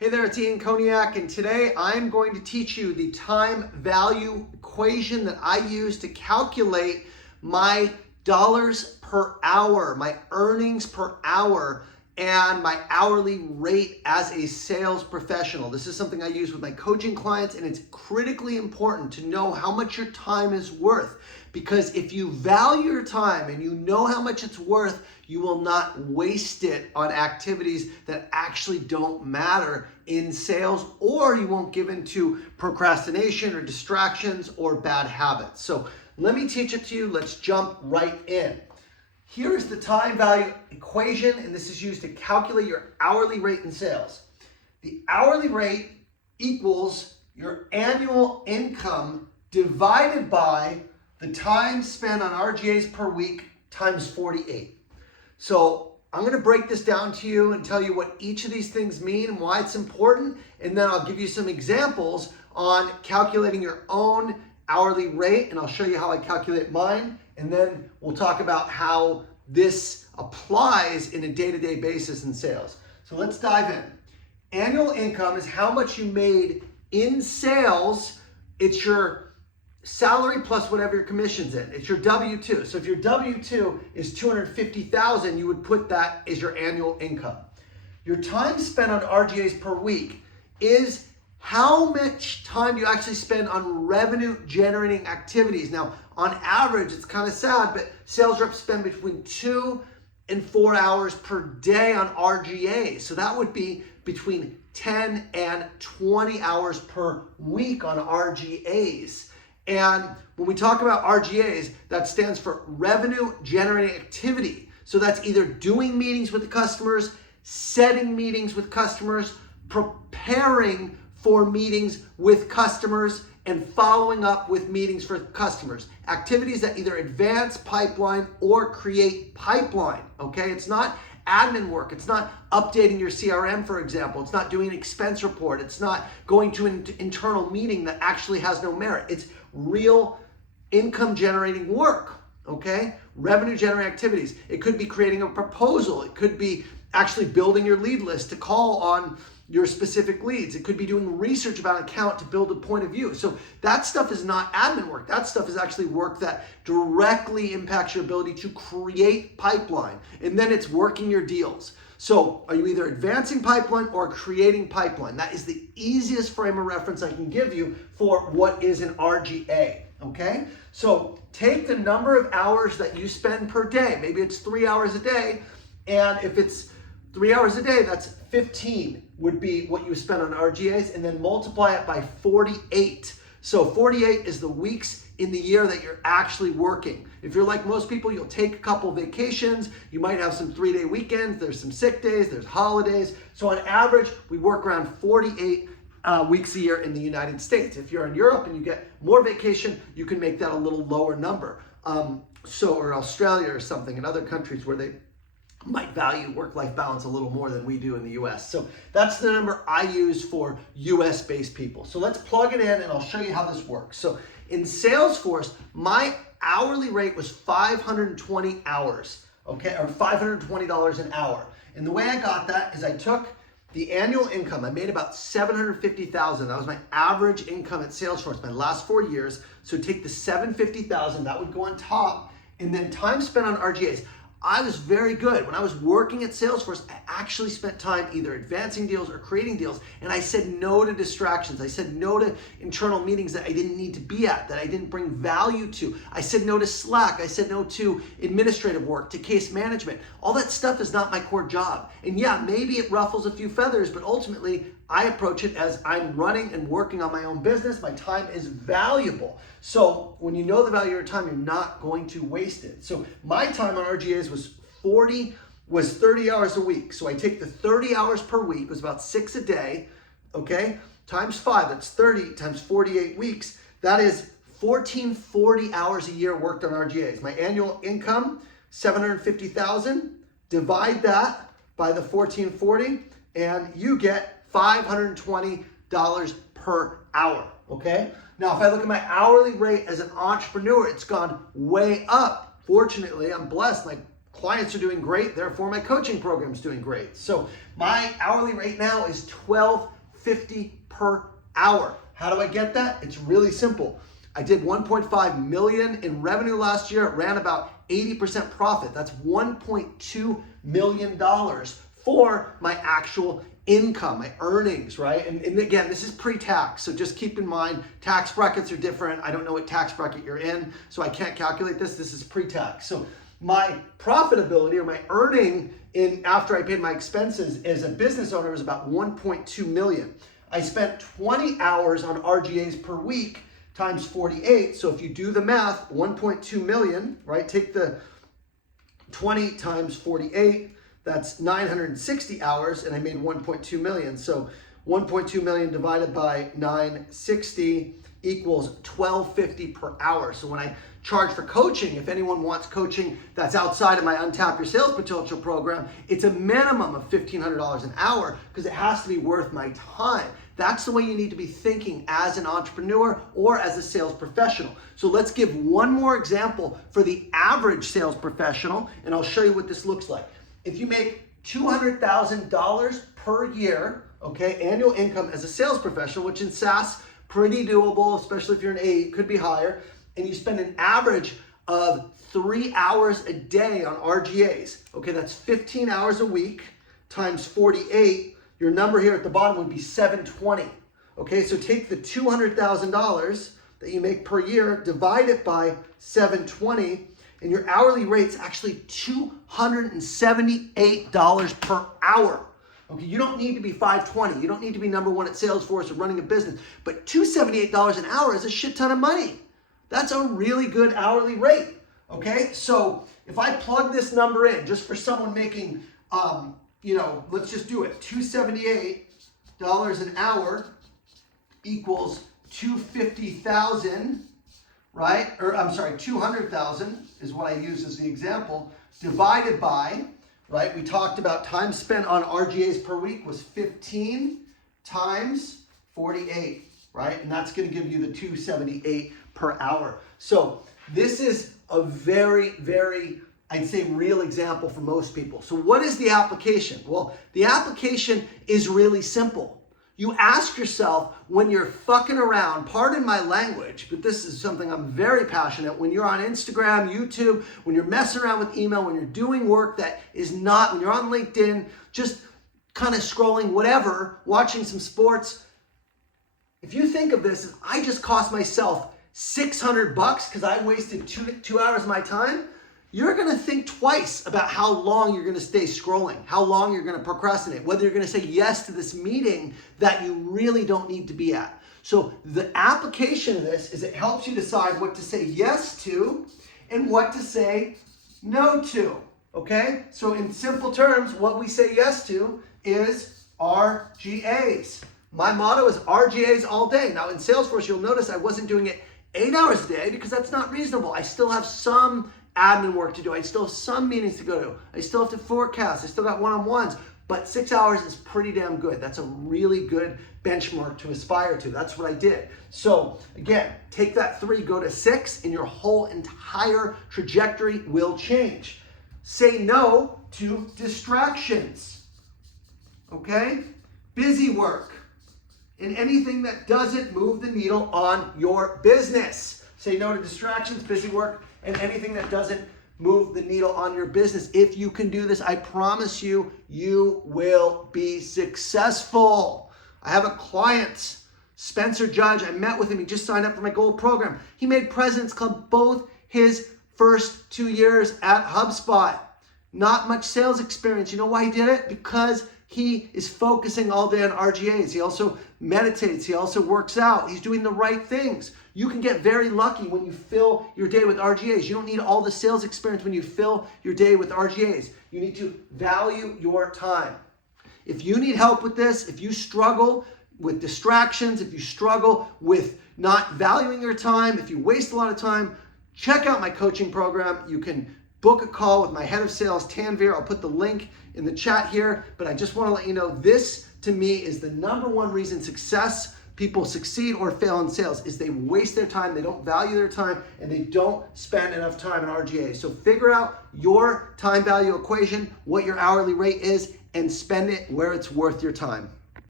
Hey there, it's Ian Koniak, and today I'm going to teach you the time value equation that I use to calculate my dollars per hour, my earnings per hour, and my hourly rate as a sales professional. This is something I use with my coaching clients, and it's critically important to know how much your time is worth. Because if you value your time and you know how much it's worth, you will not waste it on activities that actually don't matter in sales, or you won't give into procrastination or distractions or bad habits. So let me teach it to you. Let's jump right in. Here is the time value equation, and this is used to calculate your hourly rate in sales. The hourly rate equals your annual income divided by the time spent on RGAs per week times 48. So I'm going to break this down to you and tell you what each of these things mean and why it's important. And then I'll give you some examples on calculating your own hourly rate, and I'll show you how I calculate mine. And then we'll talk about how this applies in a day-to-day basis in sales. So let's dive in. Annual income is how much you made in sales. It's your salary plus whatever your commission's in. It's your W-2. So if your W-2 is $250,000, you would put that as your annual income. Your time spent on RGAs per week is how much time you actually spend on revenue generating activities. Now, on average, it's kind of sad, but sales reps spend between 2 and 4 hours per day on RGAs. So that would be between 10 and 20 hours per week on RGAs. And when we talk about RGAs, that stands for revenue generating activity. So that's either doing meetings with the customers, setting meetings with customers, preparing for meetings with customers, and following up with meetings for customers. Activities that either advance pipeline or create pipeline, okay? It's not admin work. It's not updating your CRM, for example. It's not doing an expense report. It's not going to an internal meeting that actually has no merit. It's real income generating work, okay? Revenue generating activities. It could be creating a proposal. It could be actually building your lead list to call on your specific leads. It could be doing research about an account to build a point of view. So that stuff is not admin work. That stuff is actually work that directly impacts your ability to create pipeline. And then it's working your deals. So are you either advancing pipeline or creating pipeline? That is the easiest frame of reference I can give you for what is an RGA, okay? So take the number of hours that you spend per day. Maybe it's 3 hours a day. And if it's 3 hours a day, that's 15 would be what you spend on RGAs, and then multiply it by 48. So 48 is the weeks in the year that you're actually working. If you're like most people, you'll take a couple vacations. You might have some 3-day weekends. There's some sick days. There's holidays. So on average, we work around 48 weeks a year in the United States. If you're in Europe and you get more vacation, you can make that a little lower number. Or Australia or something, in other countries where they might value work-life balance a little more than we do in the US. So that's the number I use for US-based people. So let's plug it in and I'll show you how this works. So in Salesforce, my hourly rate was 520 hours, okay, or $520 an hour. And the way I got that is I took the annual income. I made about $750,000. That was my average income at Salesforce my last 4 years. So take the $750,000, that would go on top, and then time spent on RGAs. I was very good. When I was working at Salesforce, I actually spent time either advancing deals or creating deals, and I said no to distractions. I said no to internal meetings that I didn't need to be at, that I didn't bring value to. I said no to Slack. I said no to administrative work, to case management. All that stuff is not my core job. And yeah, maybe it ruffles a few feathers, but ultimately, I approach it as I'm running and working on my own business. My time is valuable. So when you know the value of your time, you're not going to waste it. So my time on RGAs was 30 hours a week. So I take the 30 hours per week, it was about 6 a day, okay? Times 5, that's 30 times 48 weeks. That is 1440 hours a year worked on RGAs. My annual income, $750,000. Divide that by the 1440 and you get $520 per hour, okay? Now, if I look at my hourly rate as an entrepreneur, it's gone way up. Fortunately, I'm blessed. My clients are doing great, therefore my coaching program is doing great. So my hourly rate now is $12.50 per hour. How do I get that? It's really simple. I did 1.5 million in revenue last year. It ran about 80% profit. That's $1.2 million for my actual income, my earnings, right? And again, this is pre-tax, so just keep in mind, tax brackets are different. I don't know what tax bracket you're in, so I can't calculate this. This is pre-tax. So my profitability or my earning in after I paid my expenses as a business owner was about 1.2 million. I spent 20 hours on RGAs per week times 48. So if you do the math, 1.2 million, right? Take the 20 times 48. That's 960 hours, and I made 1.2 million. So 1.2 million divided by 960 equals $12.50 per hour. So when I charge for coaching, if anyone wants coaching that's outside of my Untap Your Sales Potential program, it's a minimum of $1,500 an hour because it has to be worth my time. That's the way you need to be thinking as an entrepreneur or as a sales professional. So let's give one more example for the average sales professional, and I'll show you what this looks like. If you make $200,000 per year, okay, annual income as a sales professional, which in SaaS, pretty doable, especially if you're an 8, could be higher, and you spend an average of 3 hours a day on RGAs, okay, that's 15 hours a week times 48, your number here at the bottom would be 720, okay, so take the $200,000 that you make per year, divide it by 720, and your hourly rate's actually $278 per hour. Okay, you don't need to be 520. You don't need to be number one at Salesforce or running a business. But $278 an hour is a shit ton of money. That's a really good hourly rate. Okay, so if I plug this number in, just for someone making, let's just do it. $278 an hour equals 250,000. Right? Or I'm sorry, 200,000 is what I use as the example, divided by, right? We talked about time spent on RGAs per week was 15 times 48, right? And that's going to give you the 278 per hour. So this is a very, very, I'd say, real example for most people. So what is the application? Well, the application is really simple. You ask yourself when you're fucking around, pardon my language, but this is something I'm very passionate, when you're on Instagram, YouTube, when you're messing around with email, when you're doing work that is not, when you're on LinkedIn, just kind of scrolling, whatever, watching some sports. If you think of this as I just cost myself $600 because I wasted two hours of my time, you're going to think twice about how long you're going to stay scrolling, how long you're going to procrastinate, whether you're going to say yes to this meeting that you really don't need to be at. So the application of this is it helps you decide what to say yes to and what to say no to, okay? So in simple terms, what we say yes to is RGAs. My motto is RGAs all day. Now in Salesforce, you'll notice I wasn't doing it 8 hours a day because that's not reasonable. I still have some admin work to do. I still have some meetings to go to. I still have to forecast. I still got one-on-ones. But 6 hours is pretty damn good. That's a really good benchmark to aspire to. That's what I did. So again, take that 3, go to 6, and your whole entire trajectory will change. Say no to distractions. Okay? Busy work. And anything that doesn't move the needle on your business. Say no to distractions, busy work, and anything that doesn't move the needle on your business. If you can do this, I promise you, you will be successful. I have a client, Spencer Judge. I met with him. He just signed up for my gold program. He made President's Club both his first 2 years at HubSpot. Not much sales experience. You know why he did it? Because he is focusing all day on RGAs. He also meditates. He also works out. He's doing the right things. You can get very lucky when you fill your day with RGAs. You don't need all the sales experience when you fill your day with RGAs. You need to value your time. If you need help with this, if you struggle with distractions, if you struggle with not valuing your time, if you waste a lot of time, check out my coaching program. You can book a call with my head of sales, Tanvir. I'll put the link in the chat here, but I just want to let you know this, to me, is the #1 reason people succeed or fail in sales is they waste their time, they don't value their time, and they don't spend enough time in RGA. So figure out your time value equation, what your hourly rate is, and spend it where it's worth your time.